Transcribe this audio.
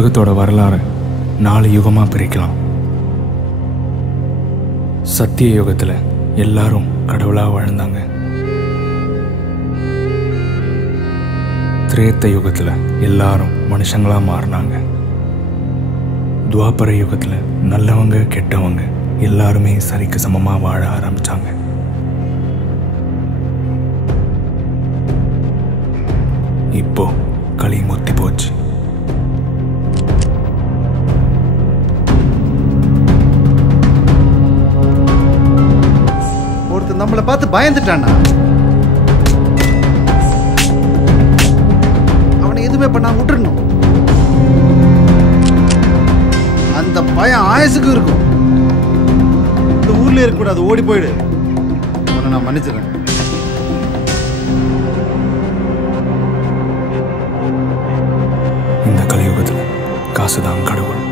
உலகத்தோட வரலாறு 4 யுகமாக பிரிக்கலாம். சத்திய யுகத்தில் எல்லாரும் கடவுளாக வாழ்ந்தாங்க. திரேத்த யுகத்தில் எல்லாரும் மனுஷங்களாக மாறினாங்க. துவாபர யுகத்தில் நல்லவங்க கெட்டவங்க எல்லாருமே சரிக்கு சமமாக வாழ ஆரம்பித்தாங்க. இப்போ களி முத்தி போச்சு. ஒருத்தர் நம்மளை பார்த்து பயந்துட்டானா? அவனை எதுவுமே பண்ணாம விட்டுறணும். அந்த பயம் ஆயுசுக்கு இருக்கும். இந்த ஊர்ல இருக்கக்கூடாது, ஓடி போயிடு. அவனை நான் மன்னிச்சிடறேன். இந்த கலியுகத்தில் காசுதான் கடவுள்.